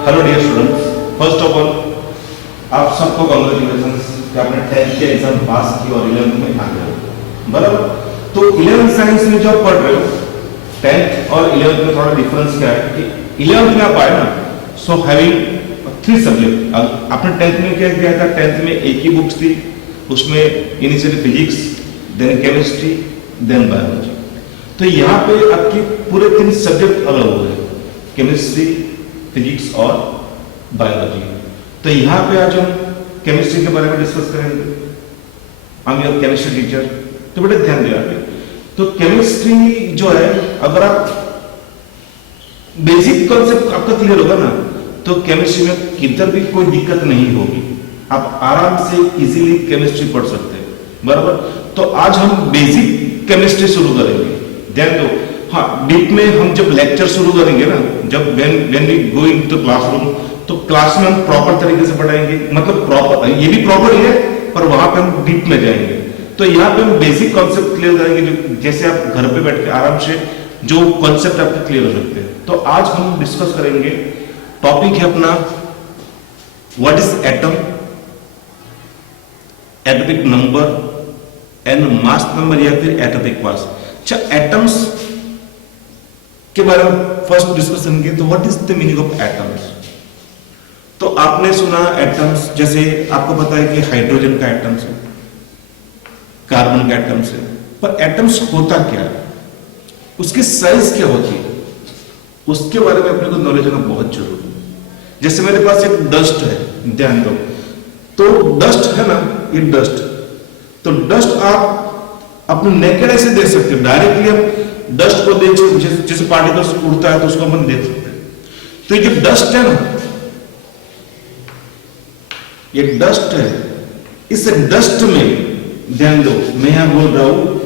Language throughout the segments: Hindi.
Hello dear students, first of all आप सबको कॉन्ग्रेचुलेशंस कि आपने 10th के एग्जाम पास की और 11th में आ गए हो, बराबर। तो 11th साइंस में जब पढ़ रहे हो, 10th और 11th में थोड़ा डिफरेंस क्या है कि 11th में आप आए ना, सो हैविंग 3 सब्जेक्ट। आपने 10th में क्या किया था? 10th में एक ही बुक्स थी, उसमें initially physics, then chemistry, then biology. तो यहाँ पे आपके पूरे 3 सब्जेक्ट अलग हो गए, केमिस्ट्री, फिजिक्स और बायोलॉजी। तो यहाँ पे आज हम केमिस्ट्री के बारे में डिस्कस करेंगे। I am your chemistry teacher, तो बेटा ध्यान दिया। तो केमिस्ट्री जो है, अगर आप बेसिक कॉन्सेप्ट आपका क्लियर होगा ना, तो केमिस्ट्री में किधर भी कोई दिक्कत नहीं होगी, आप आराम से इजीली केमिस्ट्री पढ़ सकते हैं, बराबर। तो आज हम बेसिक केमिस्ट्री शुरू करेंगे, ध्यान दो। हाँ, डीप में हम जब लेक्चर शुरू करेंगे ना, जब when we go into classroom, तो क्लास में हम प्रॉपर तरीके से पढ़ाएंगे, मतलब प्रॉपर, ये भी प्रॉपर ही है, पर वहां पे हम डीप में जाएंगे। तो यहाँ पे हम बेसिक कॉन्सेप्ट क्लियर करेंगे, जो जैसे आप घर पे बैठ के आराम से जो कॉन्सेप्ट आपके क्लियर हो सकते हैं। तो आज हम डिस्कस करेंगे, टॉपिक है अपना what is atom, atomic number and mass number या फिर एटॉमिक मास। अच्छा, एटम्स के बारे में फर्स्ट डिस्कस करेंगे। तो what is the meaning of atoms? तो आपने सुना एटम्स, जैसे आपको पता है कि हाइड्रोजन का एटम्स है, कार्बन का एटम्स है, पर एटम्स होता क्या है, उसकी साइज क्या होती है, उसके बारे में अपने को नॉलेज होना बहुत जरूरी है। जैसे मेरे पास एक डस्ट है, ध्यान दो, तो डस्ट है ना, ये डस्ट, तो डस्ट आप अपने नेकेड ऐसे देख सकते हो, डायरेक्टली हम डस्ट को देख, जैसे पार्टिकल्स उड़ता है तो उसको हम देख सकते हैं। तो ये जो डस्ट है ना, ये डस्ट है, इस डस्ट में ध्यान दो, मैं यहां बोल रहा हूं,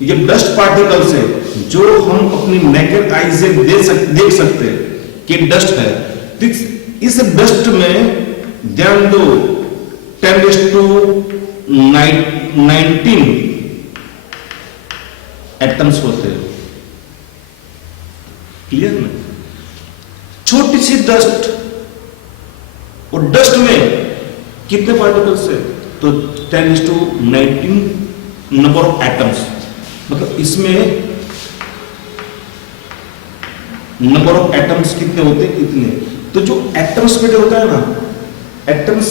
ये डस्ट पार्टिकल्स है जो हम अपनी नेकेड आई से देख सकते हैं कि डस्ट है। तो इस डस्ट में ध्यान दो 10⁻19 एटम्स होते हैं, क्लियर ना? छोटी सी डस्ट, और डस्ट में कितने पार्टिकल्स है? तो 10⁻19 नंबर ऑफ एटम्स, मतलब इसमें नंबर ऑफ एटम्स कितने होते हैं, इतने। तो जो एटम्स में होता है ना, atoms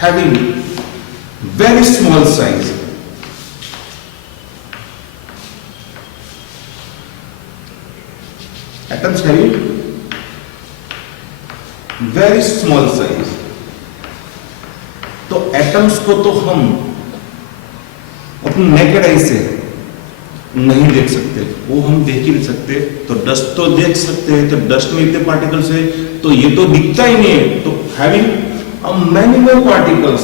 having very small size, atoms having very small size. तो एटम्स को तो हम अपनी नेकेड आई से नहीं देख सकते, वो हम देख ही नहीं सकते। तो डस्ट तो देख सकते हैं, तो डस्ट में इतने पार्टिकल्स है, तो ये तो दिखता ही नहीं है। तो हैविंग मैनी मोर पार्टिकल्स,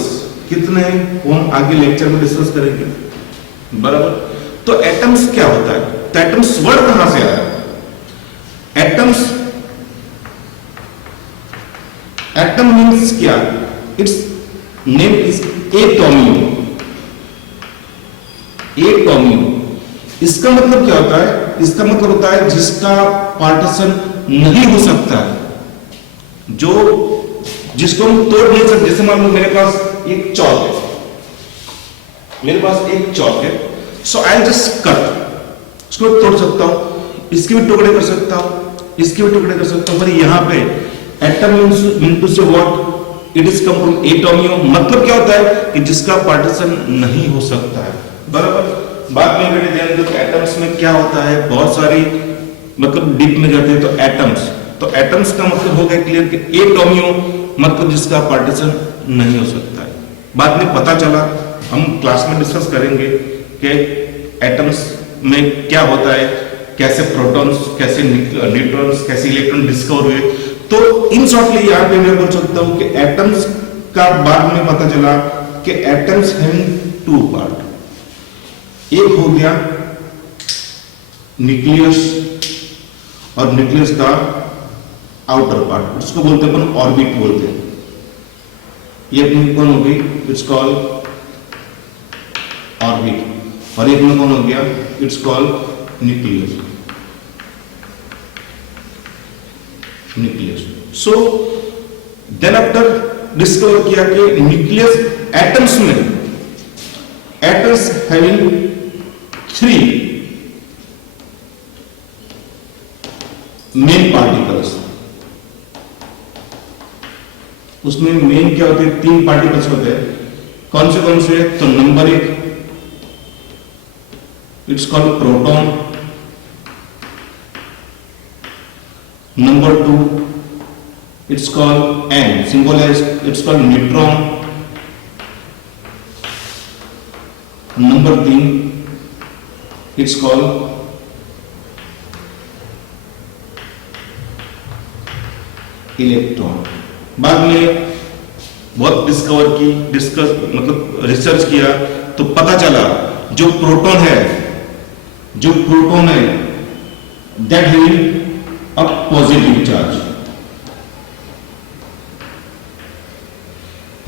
कितने हैं वो हम आगे लेक्चर में डिस्कस करेंगे, बराबर। तो एटम्स क्या होता है? तो एटम्स वर्ड कहां से आया? एटम्स, एटम मीन्स क्या? इट्स नेम इज एटोमियो। एटोमियो, इसका मतलब क्या होता है? इसका मतलब होता है जिसका पार्टीशन नहीं हो सकता है, जो जिसको हम तोड़ नहीं सकते। जैसे मान लो मेरे पास एक चौक है, मेरे पास एक चौक है, सो आई जस्ट कट, इसको तोड़ सकता हूं, इसके भी टुकड़े कर सकता हूं, इसके भी टुकड़े कर सकता हूं। पर यहाँ पे एटम मीन टू से what, it is come from एटोमियो, मतलब क्या होता है कि जिसका पार्टीशन नहीं हो सकता है, बराबर। बाद में बेटे ध्यान दो, एटम्स में क्या होता है, बहुत सारी मतलब डीप में जाते हैं। तो एटम्स, तो एटम्स का मतलब हो गया क्लियर कि एटोमियो मतलब जिसका पार्टीशन नहीं हो सकता है। बाद में पता चला, हम क्लास में डिस्कस करेंगे कि एटम्स में क्या होता है, कैसे प्रोटॉन्स, कैसे न्यूट्रॉन्स, कैसे इलेक्ट्रॉन डिस्कवर हुए। तो इन शॉर्टली यहाँ पे मैं बोल सकता हूं कि एटम्स का बाद में पता चला कि एटम्स हैं 2 पार्ट। एक हो गया न्यूक्लियस, और न्यूक्लियस का आउटर पार्ट, उसको बोलते हैं अपन ऑर्बिट बोलते हैं। ये अपनी कौन हो गई? It's called orbit. और एक में कौन हो गया? It's called nucleus. Nucleus. So then after discover किया कि न्यूक्लियस एटम्स में एटम्स हैविंग 3 मेन पार्टिकल्स, उसमें मेन क्या होते हैं, 3 पार्टिकल्स होते हैं। कौन से? तो number 1 it's called proton, number 2 it's called N, symbolized, it's called neutron. Number 3 it's called electron. बाद में बहुत डिस्कस मतलब रिसर्च किया तो पता चला जो प्रोटॉन है that having a positive charge,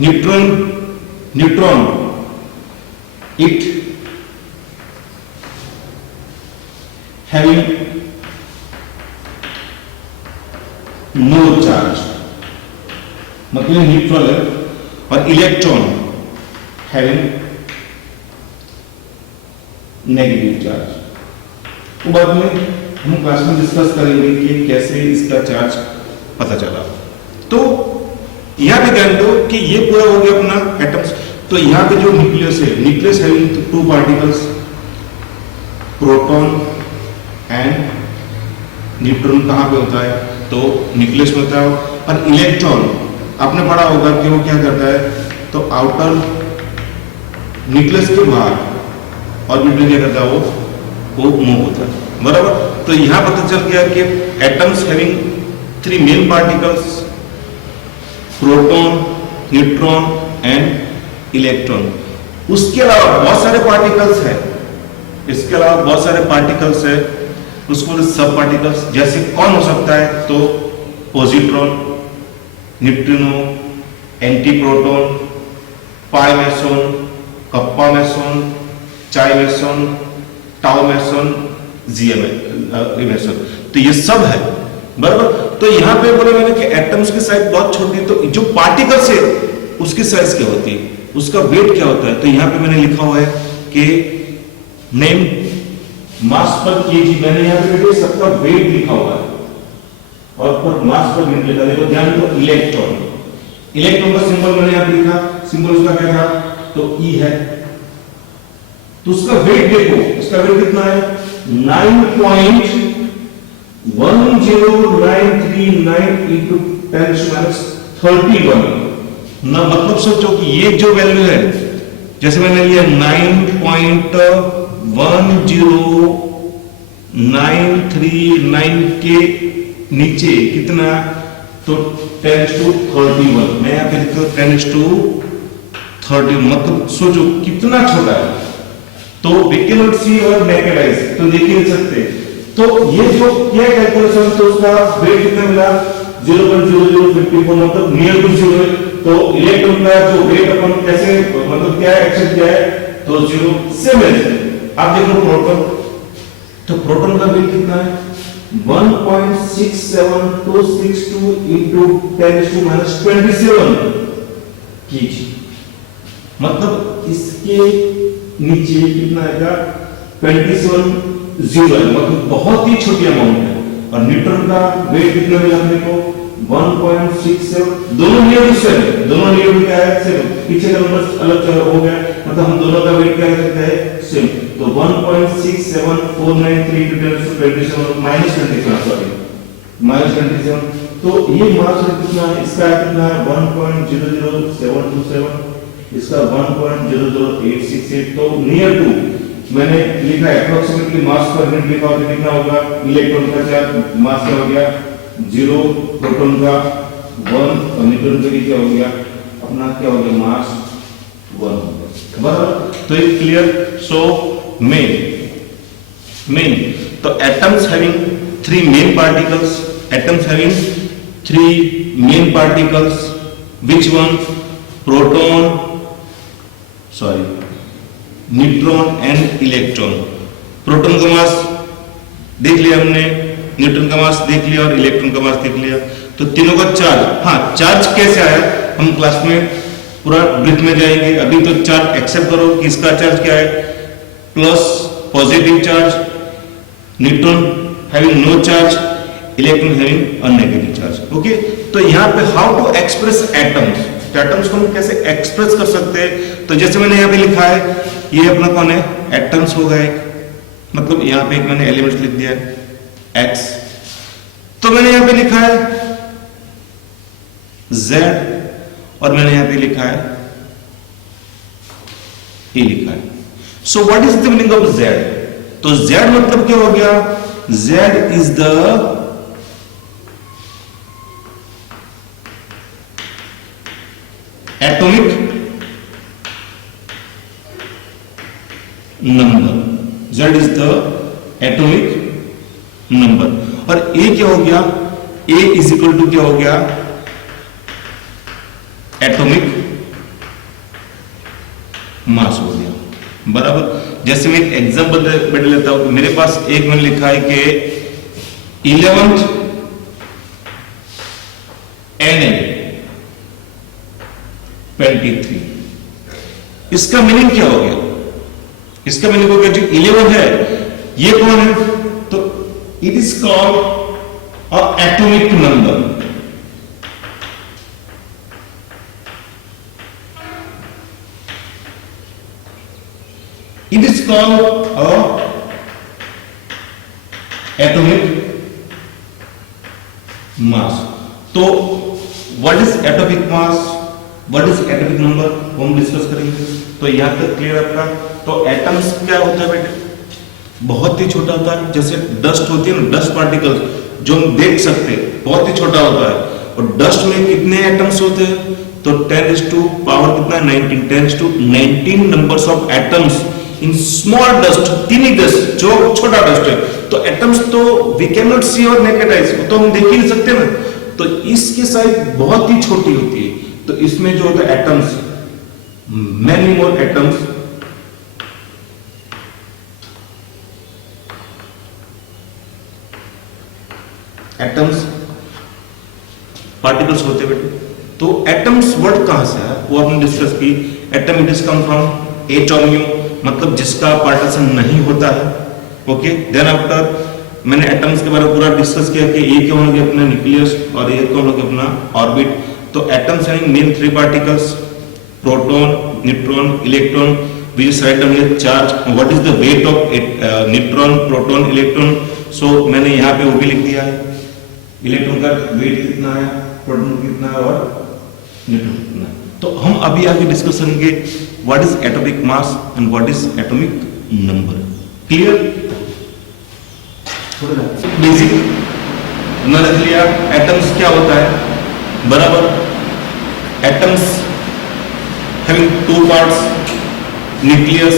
neutron it having no charge, मतलब न्यूट्रल है, और इलेक्ट्रॉन हैविंग नेगेटिव चार्ज। तो बाद में हम क्लास में डिस्कस करेंगे कि कैसे इसका चार्ज पता चला। तो यहां पे ध्यान दो कि ये पूरा हो गया अपना एटम्स। तो यहां पे जो न्यूक्लियस है, nucleus having 2 particles, proton and neutron कहां पे होता है, तो न्यूक्लियस में होता है। और इलेक्ट्रॉन आपने पढ़ा होगा कि वो क्या करता है, तो आउटर न्यूक्लियस के बाहर ऑर्बिटल क्या करता है, वो मूव होता है, बराबर। तो यहां पता चल गया कि atoms having 3 main particles, proton, neutron and electron. उसके अलावा बहुत सारे पार्टिकल्स हैं, इसके अलावा बहुत सारे पार्टिकल्स है, उसको सब पार्टिकल्स जैसे कौन हो सकता है, तो पॉजिट्रॉन, न्यूट्रिनो, एंटीप्रोटॉन, पाई मेसोन, कप्पा मेसोन, चाई मेसोन, टाउ मेसोन, मेसोन। तो ये सब है, बराबर। तो यहां पे बोले मैंने कि एटम्स की साइज बहुत छोटी है, तो जो पार्टिकल्स है उसकी साइज क्या होती है, उसका वेट क्या होता है। तो यहां पे मैंने लिखा हुआ है कि नेम मास पर केजी, मैंने यहां पे देखो सबका वेट लिखा हुआ है और पर मास पर यूनिट लिखा है। देखो ध्यान दो, इलेक्ट्रॉन का सिंबल मैंने यहां पे लिखा, सिंबल उसका क्या था, तो E है। तो उसका वेट देखो, इसका वेट कितना है, 9.1093 into 10⁻31 ना। मतलब सोचो कि ये जो वैल्यू है, जैसे मैंने लिया 9.1093 के नीचे कितना, तो 10⁻31, मैं यहां पे लिखता हूं 10⁻30, मतलब सोचो कितना छोटा है। तो we cannot see और naked eyes, तो देख ही नहीं सकते। तो ये जो क्या कैलकुलेशन, तो उसका वेट कितना मिला, 0.0054, मतलब नियर टू 0। तो इलेक्ट्रॉन का जो वेट अपन कैसे मतलब क्या एक्सेप्ट किया है, तो 0 सेम है। आप देखो प्रोटॉन, तो प्रोटॉन का वेट कितना है, 1.67262 into 10⁻27 केजी, मतलब इसके नीचे कितना आएगा, 27 जीरो है, मतलब बहुत ही छोटी अमाउंट है। और न्यूट्रॉन का वेट कितना मिला अपने को, 1.67, दोनों नियर टू सेम, दोनों नियर टू क्या है, सेम। पीछे का नंबर अलग चला हो गया, मतलब हम दोनों का वेट क्या कर सकते हैं, सेम। तो 1.67493 into 10⁻27 -27, सॉरी -27। तो ये मास कितना है, इसका कितना है, 1.00727, इसका 1.00868। तो नियर टू मैंने लिखा है अप्रोक्सीमेटली मास पर यूनिट लिखा होगा, कितना होगा, इलेक्ट्रॉन का क्या मास क्या हो गया, 0, प्रोटॉन का 1 और न्यूट्रॉन का क्या हो गया, अपना क्या हो गया, मास 1, बराबर। तो ये क्लियर। सो मेन तो atoms having 3 main particles, atoms having 3 main particles, which one, proton, sorry neutron and electron. Proton का मास देख लिया हमने, न्यूट्रॉन का मास देख लिया और इलेक्ट्रॉन का मास देख लिया। तो तीनों का चार्ज, हाँ चार्ज कैसे आया हम क्लास में पूरा ब्रीफ में जाएंगे। अभी तो चार्ज एक्सेप्ट करो कि इसका चार्ज क्या है, plus positive charge, neutron having no charge, electron having a negative charge. Okay, तो यहाँ पे how to express atoms, atoms को हम कैसे एक्सप्रेस कर सकते हैं। तो जैसे मैंने यहाँ पे लिखा है, ये अपना कौन है, एटम्स होगा एक, मतलब यहाँ पे एक मैंने एलिमेंट्स लिख दिया है एक्स, तो मैंने यहाँ पे लिखा है Z और मैंने यहां पे लिखा है E लिखा है। So what is the meaning of Z? तो Z मतलब क्या हो गया, Z is the atomic number, Z is the atomic number. और A क्या हो गया, A इज इक्वल टू क्या हो गया, एटॉमिक मास हो गया, बराबर। जैसे मैं एक एग्जांपल बता लेता हूं, मेरे पास एक मैंने लिखा है कि 11th Na23, इसका मीनिंग क्या हो गया, इसका मीनिंग हो गया जो 11 है ये कौन है, तो it is called a atomic number. It is called a atomic mass. तो what is atomic mass, what is atomic number, वो हम डिस्कस करेंगे। तो यहाँ तक क्लियर आपका। तो एटम्स क्या होता है बेटे, बहुत ही छोटा होता है, जैसे डस्ट होती है ना, डस्ट पार्टिकल्स जो हम देख सकते हैं बहुत ही छोटा होता है। और डस्ट में कितने एटम्स होते हैं, तो 10 टू पावर कितना, 19, 10 to 19 numbers of atoms in small dust, tiny dust, जो छोटा डस्ट है। तो एटम्स तो वी कैन नॉट सी और नेकेड आइज, तो हम देख ही नहीं सकते ना, तो इसकी साइज बहुत ही छोटी होती है। तो इसमें जो होता है atoms, many more atoms, atoms particles होते हैं बेटे। तो एटम्स वर्ड कहां से है वो आपने डिस्कस की। Atom it is come from एटोमियो, मतलब जिसका पार्टीशन नहीं होता है। ओके, देन आफ्टर मैंने एटम्स के बारे में पूरा डिस्कस किया कि ये क्या होंगे अपना न्यूक्लियस और ये कौन होगा अपना ऑर्बिट। तो एटम्स यानी main 3 particles, proton, neutron, electron, we just write down here charge, what is the weight of neutron, proton, electron. So मैंने यहाँ पे वो भी लिख दिया है, इलेक्ट्रॉन का वेट कितना है, प्रोटॉन कितना है और न्यूट्रॉन कितना है। तो हम अभी आगे डिस्कस करेंगे what is atomic mass and what is atomic number. Clear, basic knowledge लिया। एटम्स क्या होता है, बराबर। Atoms having 2 parts, nucleus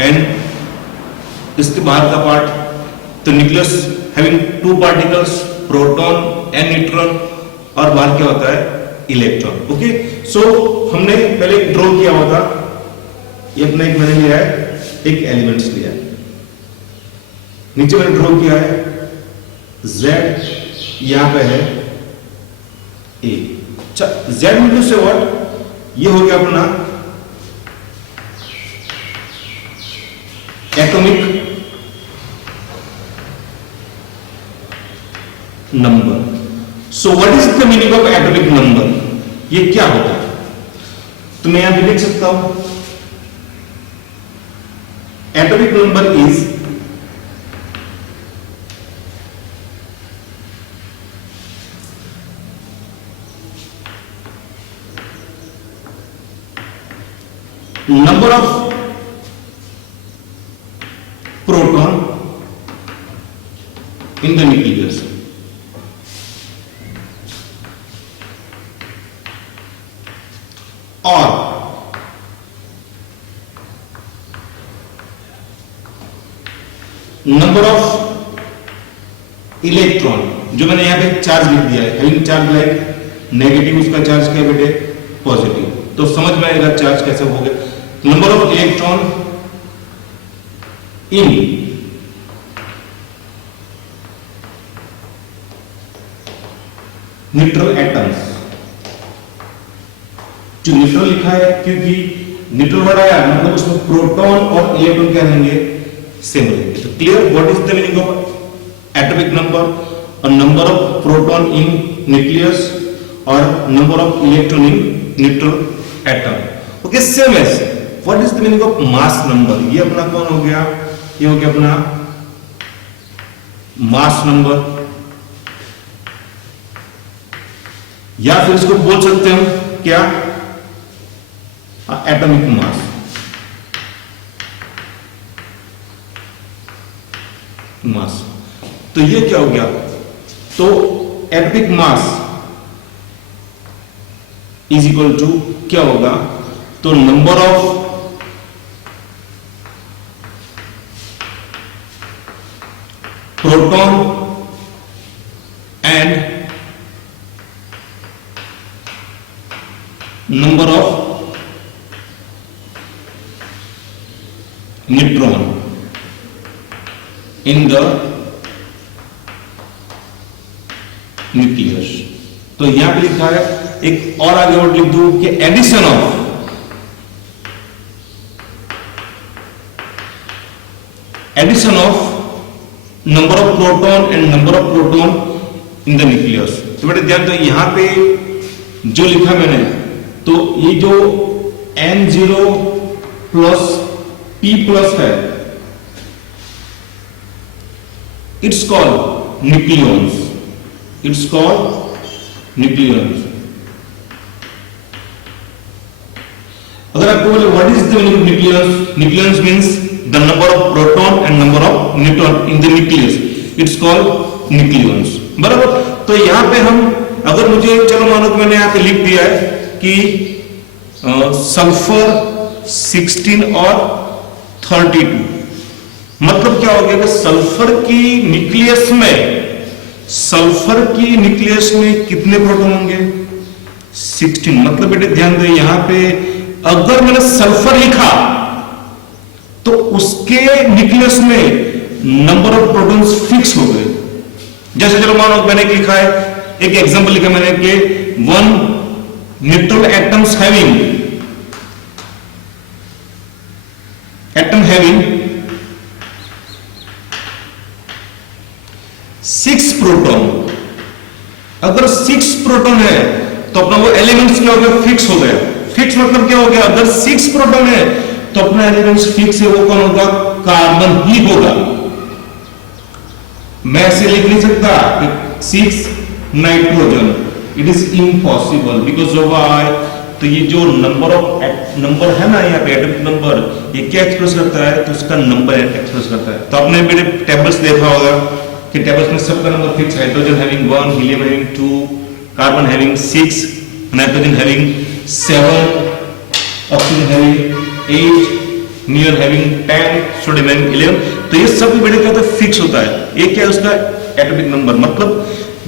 and इसके बाहर का पार्ट। तो nucleus having 2 particles, proton and neutron, और बाहर क्या होता है, इलेक्ट्रॉन। ओके, सो हमने पहले ड्रॉ किया हुआ था, ये अपना एक मैंने लिया है, एक एलिमेंट्स लिया है, नीचे मैंने ड्रॉ किया है Z, यहां पे है A। Z इंटू से व्हाट, ये हो गया अपना atomic number. So what is the meaning of atomic number, ये क्या होता है। तो मैं यहां पे लिख सकता हूं, atomic number is number of proton in the nucleus, or number of electron, जो मैंने यहां पे चार्ज लिख दिया है, हैविंग चार्ज लाइक नेगेटिव, उसका चार्ज क्या है बेटे, पॉजिटिव। तो समझ में आएगा चार्ज कैसे हो गया। Number of electron in neutral atoms. जो न्यूट्रल लिखा है क्योंकि न्यूट्रल वर्ड आया मतलब उसमें प्रोटॉन और इलेक्ट्रॉन क्या रहेंगे, सेम रहेंगे। तो clear what is the meaning of atomic number, a number of proton in nucleus और number of electron in neutral atom. Okay, same as what is the meaning of mass number. ये अपना कौन हो गया, ये हो गया अपना मास नंबर, या फिर इसको बोल सकते हैं हम क्या, एटॉमिक मास। मास तो ये क्या हो गया, तो atomic mass is equal to क्या होगा, तो number of proton and number of neutron in the nucleus. तो यहां पे लिखा है, एक और आगे वर्ड लिख दूं कि addition of number of proton and number of proton in the nucleus. तो बेटे ध्यान दो, यहां पे जो लिखा मैंने, तो ये जो N0 प्लस P प्लस है, it's called nucleons, it's called nucleons. अगर आपको बोले what is the meaning of nucleons, nucleons means the number of proton and number of neutron in the nucleus, it's called nucleons, बराबर। तो यहां पे हम, अगर मुझे, चलो मानो मैंने यहां पे लिख दिया है कि सल्फर 16 और 32, मतलब क्या हो गया कि सल्फर की न्यूक्लियस में कितने प्रोटॉन होंगे, 16। मतलब बेटे ध्यान दे, यहां पे अगर मैंने सल्फर लिखा तो उसके न्यूक्लियस में नंबर ऑफ प्रोटॉन्स फिक्स हो गए। जैसे चलो मानो मैंने लिखा है, एक एग्जांपल लिखा मैंने कि 1 न्यूट्रल एटम्स हैविंग 6 प्रोटॉन। अगर 6 प्रोटॉन है तो अपना वो एलिमेंट्स क्या हो गया, फिक्स हो गया। फिक्स मतलब क्या हो गया, अगर 6 प्रोटॉन है तो अपना एलिमेंट्स फिक्स है, वो कौन होगा, कार्बन ही होगा। मैं ऐसे लिख नहीं सकता 6 nitrogen, it is impossible because of why, तो ये जो नंबर है ना यहाँ पे एटॉमिक नंबर, ये क्या एक्सप्रेस करता है, तो उसका नंबर एक्सप्रेस करता है। तो आपने मेरे टेबल्स देखा होगा कि टेबल्स में सबका नंबर फिक्स है, hydrogen having 1, helium having 2, carbon having 6, nitrogen having 7, oxygen having 8, near having 10, sodium having 11। तो ये सब बेटे क्या होता है, फिक्स होता है। ये क्या है, उसका एटॉमिक नंबर, मतलब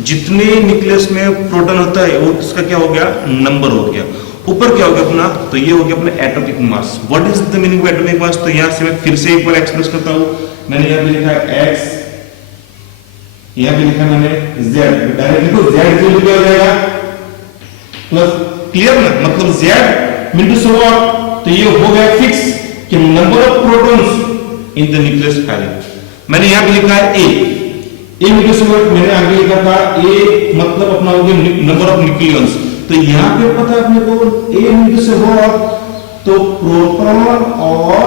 जितने न्यूक्लियस में प्रोटॉन होता है वो उसका क्या हो गया, नंबर हो गया। ऊपर क्या हो गया अपना, तो ये हो गया अपना atomic mass. What is the meaning of atomic mass, तो यहां से मैं फिर से एक बार एक्सप्रेस करता हूं। मैंने यहां पे लिखा है x, यहां पे लिखा मैंने z, डायरेक्ट लिखो z जो लिखा जाएगा प्लस, क्लियर ना, मतलब z इनटू सो व्हाट, तो ये हो गया फिक्स कि number of protons in the nucleus element. मैंने यहां पे लिखा है a इनटू सो व्हाट, मैंने आगे लिखा था a मतलब अपना हो गया नंबर ऑफ न्यूक्लियॉन्स। तो यहां पे पता है अपने को a इनटू सो व्हाट, तो प्रोटॉन और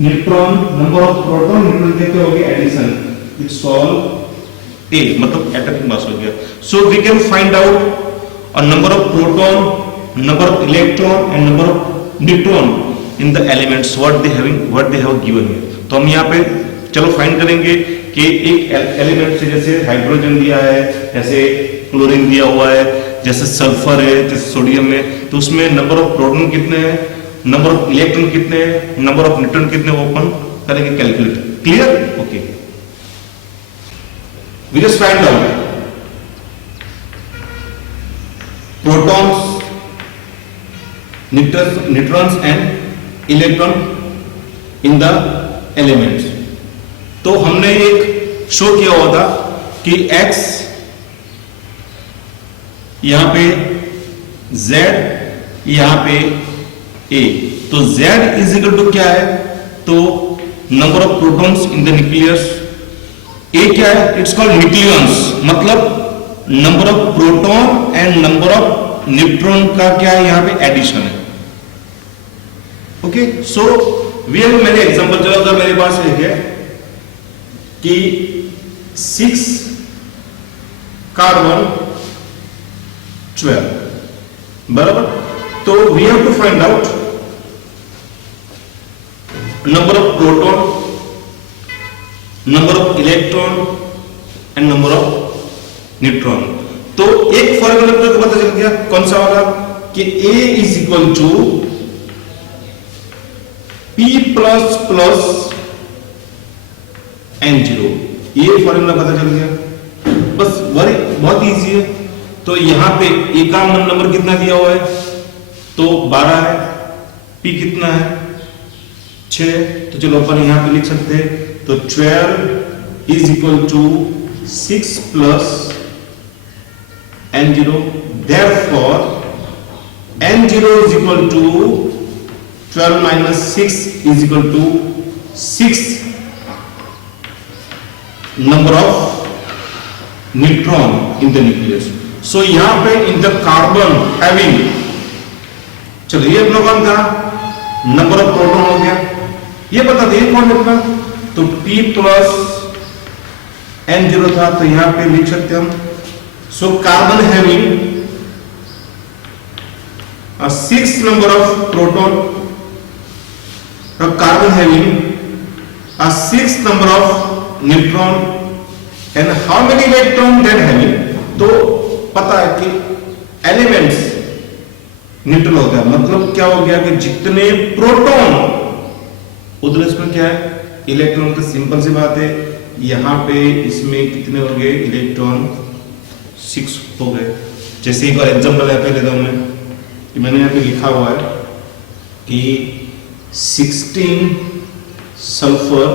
neutron, number of proton neutron के क्या हो गया, एडिशन, इट्स कॉल्ड a, मतलब एटॉमिक मास हो गया। So we can find out a number of proton, number of electron and number of neutron in the elements what they have given here। तो हम यहाँ पे चलो फाइंड करेंगे कि एक एलिमेंट से, जैसे हाइड्रोजन दिया है, जैसे क्लोरीन दिया हुआ है, जैसे सल्फर है, जैसे सोडियम है, तो उसमें नंबर ऑफ प्रोटॉन कितने हैं, नंबर ऑफ इलेक्ट्रॉन कितने हैं, नंबर ऑफ न्यूट्रॉन कितने, वो अपन करेंगे calculate. Clear, okay. We just find out protons, neutrons and electron in the elements। तो हमने एक शो किया हुआ था कि x यहां पे Z, यहां पे A। तो Z इज इक्वल टू क्या है, तो number of protons in the nucleus. A क्या है, इट्स कॉल्ड न्यूक्लियंस, मतलब number of proton and number of neutron का क्या है, यहां पे एडिशन है। ओके, सो वी हैव मेरे एग्जांपल, जो अगर मेरे पास एक है कि 6 कार्बन 12, बराबर, तो we have to find out number of proton, number of electron and number of neutron. तो एक फॉर्मूला को पता चल गया, कौन सा वाला, कि A is equal to P plus plus N0, ये फॉर्मूला पता चल गया। बस बहुत इजी है। तो यहां पे A का नंबर कितना दिया हुआ है, तो 12 है, P कितना है 6, तो चलो अपन यहां पे लिख सकते हैं, तो 12 is equal to 6 plus N0, therefore N0 is equal to 12 minus 6 is equal to 6 number of neutron in the nucleus. So यहाँ पे in the carbon having, चलो ये अपना कौन था, नंबर ऑफ प्रोटॉन हो गया, ये बता दे कौन लिखना, तो P प्लस N0 था, तो यहाँ पे लिख सकते हम, so carbon having a 6 number of proton, a carbon having a 6 number of neutron and how many electron that having, तो पता है कि एलिमेंट्स न्यूट्रल होता है, मतलब क्या हो गया कि जितने प्रोटॉन उधर इसमें क्या है इलेक्ट्रॉन, तो सिंपल सी बात है, यहां पे इसमें कितने हो गए इलेक्ट्रॉन 6 हो गए। जैसे एक और एग्जांपल यहाँ पे लेता हूं मैं, कि मैंने यहाँ पे लिखा हुआ है कि 16 सल्फर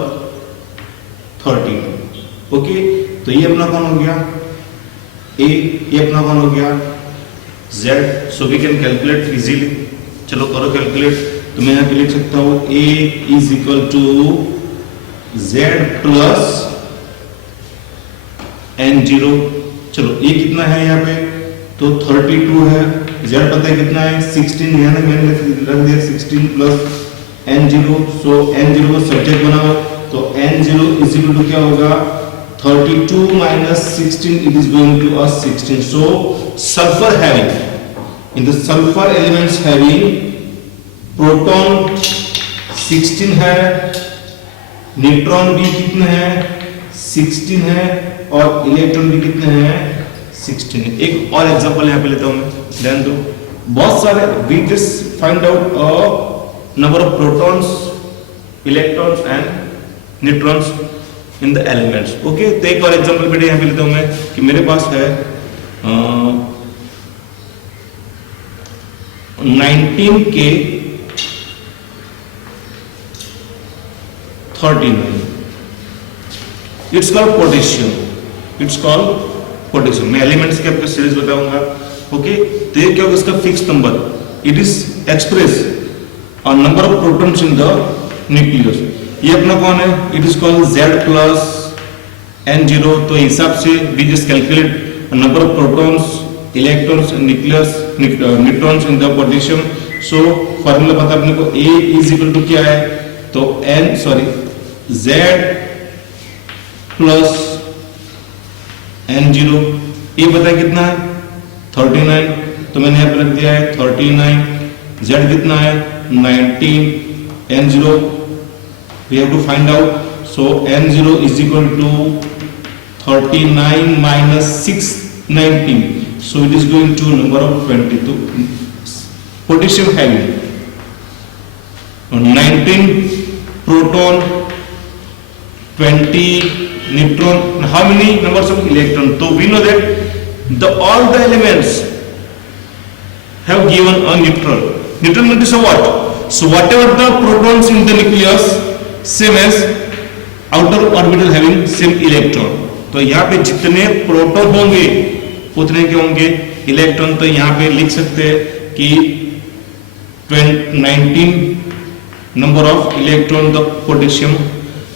13, ओके, तो ये अपना कौन हो गया A, ये अपना कौन हो गया Z, so we can calculate easily. चलो करो कैलकुलेट, तो मैं यहाँ पे लिख सकता हूँ A is equal to Z plus N0। चलो ये कितना है यहाँ पे, तो 32 है, Z पता है कितना है 16, यहाँ मैंने रख दिया 16 प्लस N0, सो N0 को सब्जेक्ट बनाओ, तो N0 इज इक्वल टू क्या होगा 32 minus 16, it is going to us 16. So sulfur having, in the sulfur elements having proton 16 है, न्यूट्रॉन भी कितने हैं 16 है, और इलेक्ट्रॉन भी कितने हैं 16 है। एक और एग्जांपल यहाँ पे लेता हूँ मैं, ध्यान दो, बहुत सारे we just find out a number of protons, electrons and neutrons in the elements, okay। तो एक और एग्जांपल बेटे यहाँ पे लेता हूँ मैं, कि मेरे पास है 19K 39, it's called potassium, it's called potassium. मैं एलिमेंट्स की आपको सीरीज बताऊंगा, ओके। तो ये क्या होगा, इसका fix number, it is express और number of protons in the nucleus. ये अपना कौन है, it is called Z plus N0। तो हिसाब से we just calculate number of protons, electrons, nucleus, neutrons in the potassium. So formula पता अपने को, A इज इक्वल टू क्या है, तो Z प्लस N0, ये पता है कितना है 39, तो मैंने यहाँ पे रख दिया है 39, Z कितना है 19, N0 we have to find out, so N0 is equal to 39 minus 6 19, so it is going to number of 20, तो potassium having 19 proton, 20 neutron, how many numbers of electron, so we know that all the elements have given a neutron. Neutron means what, so whatever the protons in the nucleus same as outer orbital having same electron, तो यहाँ पे जितने प्रोटॉन होंगे उतने के होंगे इलेक्ट्रॉन, तो यहाँ पे लिख सकते हैं कि 19 number of electron the potassium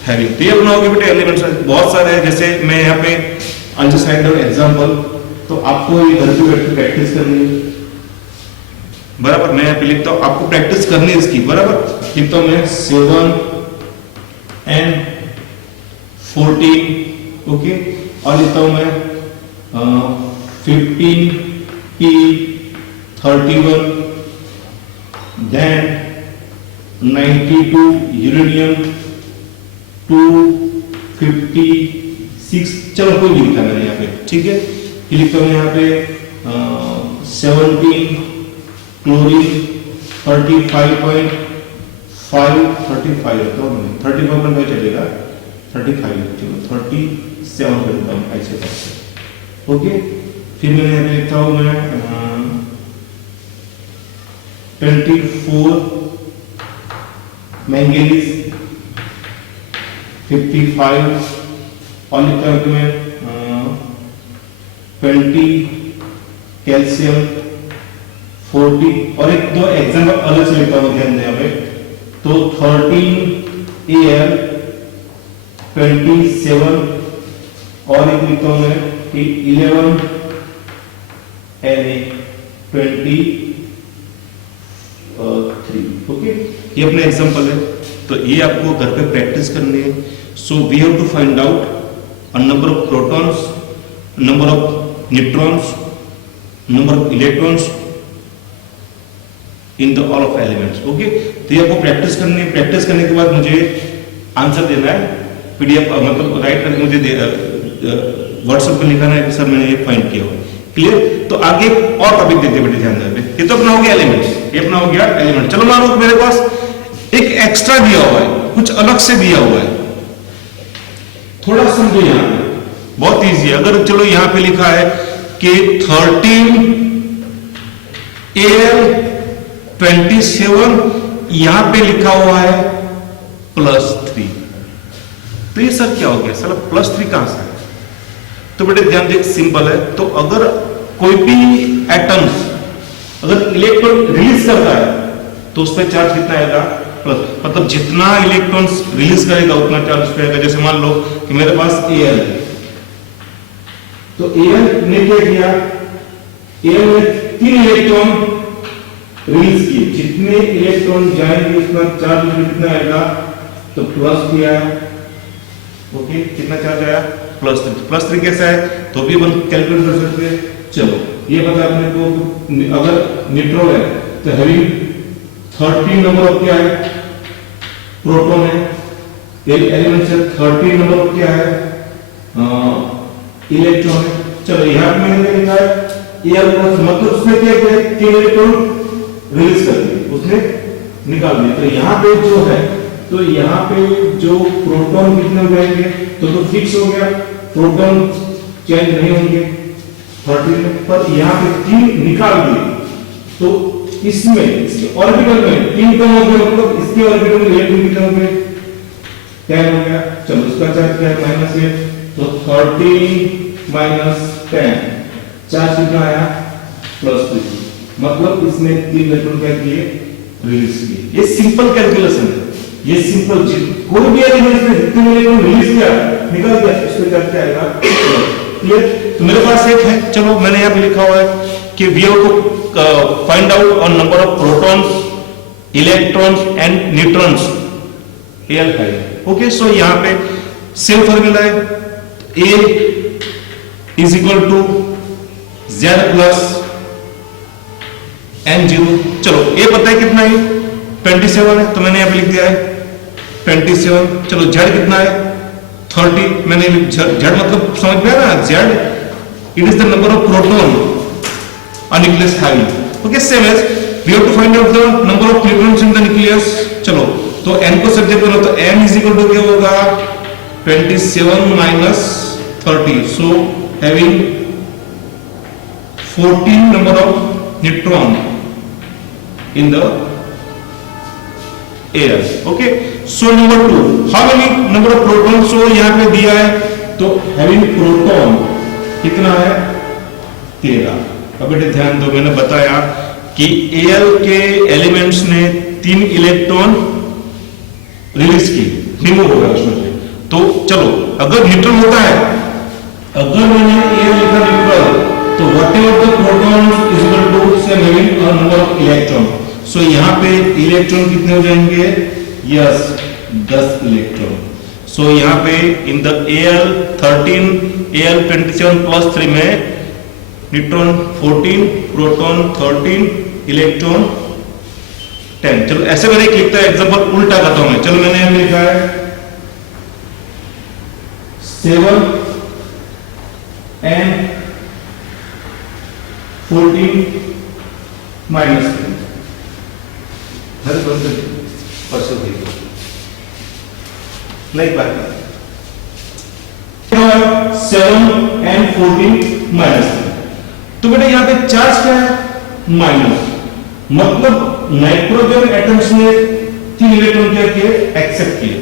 having. तो ये अपना हो गया बेटे एलिमेंट्स, बहुत सारे हैं। जैसे मैं यहाँ पे I just write down example, तो आपको ये घर पे बैठ के प्रैक्टिस करनी है, बराबर। मैं यहाँ पे लिखता हूँ, आपको प्रैक्टिस करनी है इसकी, बराबर। लिखता हूँ मैं 7 and 14, ओके, और लिखता हूँ मैं 15p31, then 92 यूरेनियम 256, चलो कोई भी लिखा मैंने यहाँ पे, ठीक है। ये लिखता हूँ यहाँ पे 17 क्लोरीन 35.5 तो 35.5 चलेगा, 35 चलो 37 कर देता हूँ ऐसे करके, ओके। फिर मैंने यहाँ पे लिखता हूँ मैं 24 मैंगनीज 55, और लिखता हूँ मैं 20 कैल्शियम 40, और एक दो एग्जाम्पल अलग से लिखता हूँ, ध्यान दें यहाँ पे। तो 13 Al 27, और एक लिखता हूँ मैं कि 11 Na 23, ओके। ये अपना एग्जाम्पल है, तो ये आपको घर पे प्रैक्टिस करनी है। So we have to find out a number of protons, number of neutrons, number of electrons in the all of elements, okay. तो ये आपको प्रैक्टिस करनी है। प्रैक्टिस करने के बाद मुझे आंसर देना है, पीडीएफ मतलब राइट करके मुझे व्हाट्सएप पे लिखाना है कि सर मैंने ये फाइंड किया हुआ, क्लियर। तो आगे और टॉपिक देखते बेटे, ध्यान दें। ये तो अपना हो गया एलिमेंट्स, ये अपना हो गया एलिमेंट। चलो मान लो मेरे पास एक एक्स्ट्रा दिया हुआ है, कुछ अलग से दिया हुआ है, थोड़ा समझो यहाँ पे, बहुत इजी है। अगर चलो यहाँ पे लिखा है कि 13 Al 27, यहां पे लिखा हुआ है +3, तो ये सर क्या हो गया, साला +3 कहां से है? तो बेटे ध्यान दें, सिंपल है। तो अगर कोई भी एटम्स अगर इलेक्ट्रॉन रिलीज करता है तो उस पर चार्ज कितना आएगा, प्लस, मतलब जितना इलेक्ट्रॉन्स रिलीज करेगा उतना चार्ज उस पर आएगा। जैसे मान लो कि मेरे पास Al है, तो Al ने क्या किया, Al ने 3 इलेक्ट्रॉन रिलीज किए, जितने इलेक्ट्रॉन जाएंगे उतना चार्ज कितना आएगा, तो प्लस किया, ओके। कितना चार्ज आया, +3 कैसा है, तो भी अपन कैलकुलेट कर सकते हैं। चलो ये बता अपने को, अगर न्यूट्रॉन है तो हैविंग 13 नंबर ऑफ क्या है, प्रोटॉन है। एलिमेंट से 13 नंबर ऑफ क्या है, इलेक्ट्रॉन है। चलो यहाँ पे मैंने लिखा है Al+, मतलब उसने क्या किया, 3 इलेक्ट्रॉन रिलीज कर दिए, उसने निकाल दिया। तो यहाँ पे जो है, तो यहाँ पे जो प्रोटॉन कितने हो जाएंगे, तो फिक्स हो गया, प्रोटॉन चेंज नहीं होंगे 13 में, पर यहाँ पे 3 निकाल दिए, तो इसमें इसके ऑर्बिटल में 3 कम हो गए, मतलब इसके ऑर्बिटल में इलेक्ट्रॉन कितने हो गए, 10 हो गया। चलो उसका चार्ज क्या है, -8, तो 13 - 10 चार्ज कितना आया, +3, मतलब इसने 3 इलेक्ट्रॉन क्या किए, रिलीज किए। ये सिंपल कैलकुलेशन है, ये सिंपल चीज। कोई भी एलिमेंट में जितने इलेक्ट्रॉन रिलीज किया निकल गया, उसको चार्ज क्या आएगा, क्लियर। तो मेरे पास एक है, चलो मैंने यहाँ पे लिखा हुआ है कि we have to find out on number of protons, electrons and neutrons Al5, okay. So यहाँ पे सेम फॉर्मूला है, A = Z + N0। चलो A पता है कितना है, 27 है, तो मैंने यहाँ पे लिख दिया है 27। चलो Z कितना है, 30, मैंने Z मतलब समझ में आया ना, Z it is the number of proton a nucleus having, okay, same as we have to find out the number of neutrons in the nucleus। चलो तो n को सब्जेक्ट करो, तो n = क्या होगा, 27 - 30, so having 14 number of neutron in the air, okay। so number 2, how many number of protons, so यहाँ पे दिया है, तो having proton कितना है, 13, अब बेटे ध्यान दो, मैंने बताया कि Al के एलिमेंट्स ने 3 इलेक्ट्रॉन रिलीज की, रिमूव हो गया उसमें से। तो चलो अगर न्यूट्रल होता है, अगर मैंने Al लिखा न्यूट्रल, तो whatever the proton is equal to say having a number of electron, so यहाँ पे इलेक्ट्रॉन कितने हो जाएंगे? Yes 10 electron. सो यहाँ पे in the Al13 Al27 plus 3 में न्यूट्रॉन 14, प्रोटॉन 13, इलेक्ट्रॉन 10। चलो ऐसे मैंने एक लिखता है एग्जांपल, उल्टा करता हूं मैं। चलो मैंने यहाँ लिखा है 7 and 14 minus 3। नहीं बात 7 and 14 minus 3। तो बेटा यहाँ पे चार्ज क्या है? माइनस, मतलब नाइट्रोजन एटम्स ने 3 इलेक्ट्रॉन क्या किए? एक्सेप्ट किए।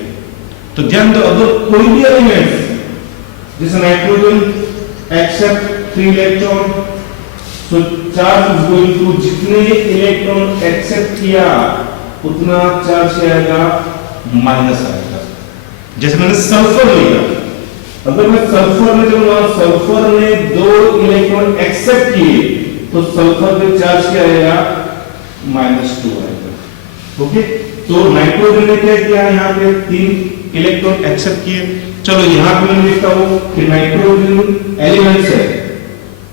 तो ध्यान दो, अगर कोई भी एलिमेंट जैसे नाइट्रोजन एक्सेप्ट 3 इलेक्ट्रॉन, तो चार्ज इज गोइंग टू, जितने इलेक्ट्रॉन एक्सेप्ट किया उतना चार्ज क्या आएगा? माइनस आएगा। जैसे मैंने सल्फर लिया, अगर मैं सल्फर में चलूंगा, सल्फर ने 2 इलेक्ट्रॉन एक्सेप्ट किए, तो सल्फर पे चार्ज क्या आएगा? -2 आएगा। ओके, तो नाइट्रोजन ने क्या किया? यहाँ पे 3 इलेक्ट्रॉन एक्सेप्ट किए। चलो यहाँ पे मैं लिखता हूँ कि नाइट्रोजन एलिमेंट्स है,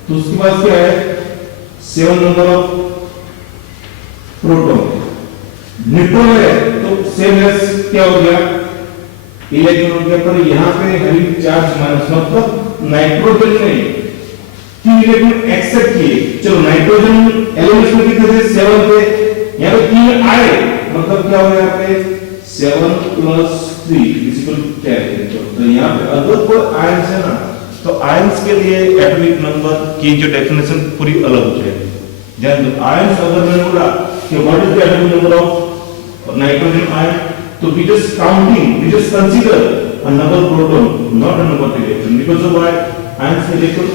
तो उसके पास क्या है? 7 नंबर ऑफ प्रोटॉन। न्यूट्रॉन है तो 7s क्या हो गया? इलेक्ट्रॉन के पर यहाँ पे हैविंग चार्ज माइनस, मतलब नाइट्रोजन ने 3 इलेक्ट्रॉन एक्सेप्ट किए। चलो नाइट्रोजन एलिमेंट्स में कितने थे? 7 थे, यहाँ पे 3 आए, मतलब क्या हो गया? यहाँ पे 7 + 3 = 10। तो यहाँ पे अगर कोई आयंस है ना, तो आयंस के लिए एटॉमिक नंबर की जो डेफिनेशन पूरी अलग हो जाएगी। ध्यान दो, आयंस अगर मैंने बोला कि what is the atomic number of nitrogen ion, तो we just counting, we just consider a number of proton, not a number of electron, because of why ions में इलेक्ट्रॉन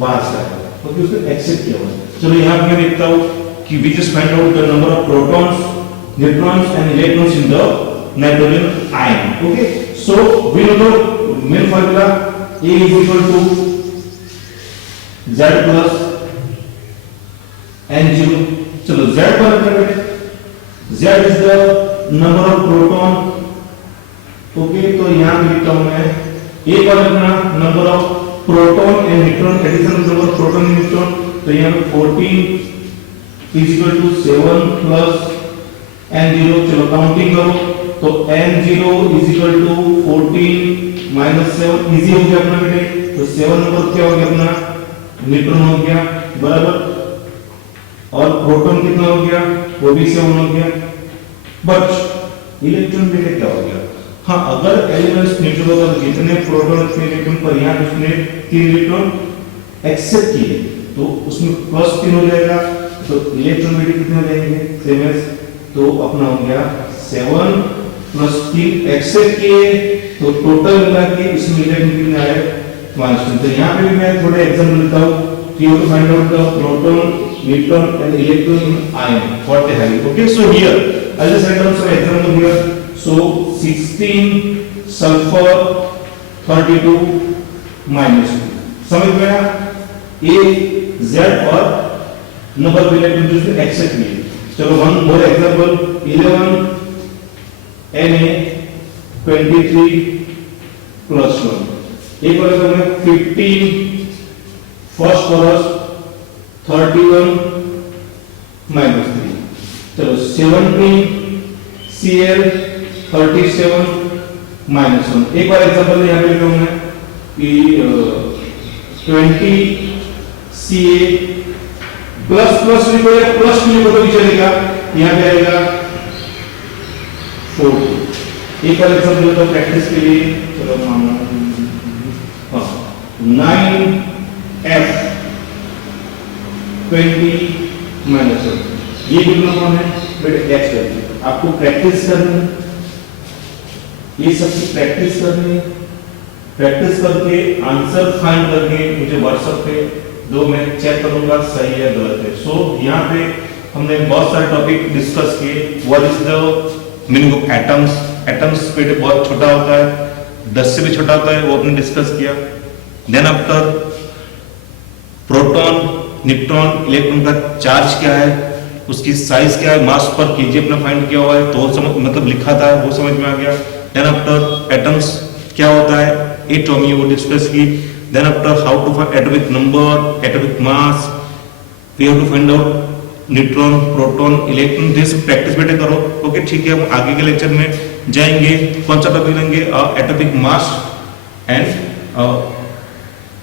बाहर से आएगा, क्योंकि उसने एक्सेप्ट किया हुआ है। चलो यहाँ पे मैं लिखता हूँ कि we just find out the number of protons, neutrons and electrons in the nitrogen ion. Okay, so we know the main formula A is equal to Z plus N0। चलो Z पर क्या करें? Z is the number of proton। Okay, तो यहाँ पे लिखता हूं मैं एक और अपना number of proton and neutron, addition number of proton and neutron. तो यहाँ पे 14 = 7 plus N0। चलो काउंटिंग करो, तो N0 = 14 - 7, इजी हो गया अपना बेटे। तो 7 नंबर क्या हो गया? अपना न्यूट्रॉन हो गया, बराबर। और प्रोटॉन कितना हो गया? वो भी 7 हो गया। बट इलेक्ट्रॉन बेटे क्या हो गया? हाँ, अगर एलिमेंट्स न्यूट्रल होगा तो जितने प्रोटॉन उतने इलेक्ट्रॉन, पर यहाँ उसने 3 इलेक्ट्रॉन एक्सेप्ट किए, तो उसमें +3 हो जाएगा। तो इलेक्ट्रॉन बेटे कितने हो जाएंगे? 7s। तो अपना हो गया 7 + 3 एक्सेप्ट किए, तो टोटल मिला के इसमें इलेक्ट्रॉन कितने आए? -2। तो यहाँ पे भी मैं थोड़े एग्जांपल लेता हूँ कि you find out the proton, neutron and electron in ion, what they have. Okay, so here I'll just write down some example here. So 16 sulfur 32 -2। समझ में आया? A, Z और नंबर ऑफ इलेक्ट्रॉन जो उसने एक्सेप्ट किए। चलो वन मोर एग्जांपल, 11 Na 23 + 1। एक और एग्जांपल 15 phosphorus 31 - 3। चलो 17 Cl 37 - 1। एक बार एग्जांपल यहाँ पे लिखा हूं मैं कि 20 Ca प्लस लिखो या प्लस लिखो तो भी चलेगा, यहाँ पे आएगा 40। एक बार एग्जांपल लेता हूं प्रैक्टिस के लिए। चलो मानो 9F 20 - 1। ये कितना कौन है बेटे? X value. आपको प्रैक्टिस करनी, ये सबकी प्रैक्टिस करनी, प्रैक्टिस करके आंसर फाइंड करके मुझे व्हाट्सएप पे दो मैं चेक करूंगा सही है गलत है। सो यहाँ पे हमने बहुत सारे टॉपिक डिस्कस किए। What is the meaning of atoms, atoms पे बहुत छोटा होता है, 10 से भी छोटा होता है, वो हमने डिस्कस किया। Then after proton, neutron, electron का चार्ज क्या है, उसकी साइज क्या है, मास पर केजी अपना फाइंड किया हुआ है, तो मतलब लिखा था वो समझ में आ गया। देन आफ्टर एटम्स क्या होता है, एटॉमी वो डिस्कस की। Then after how to find atomic number, atomic mass, we have to find out neutron, proton, electron. This practice बेटे करो। ओके ठीक है, हम आगे के लेक्चर में जाएंगे। कौन सा टॉपिक लेंगे, atomic mass and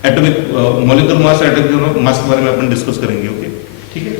atomic molecular mass, atomic mass के बारे में अपन डिस्कस करेंगे। ओके ठीक है।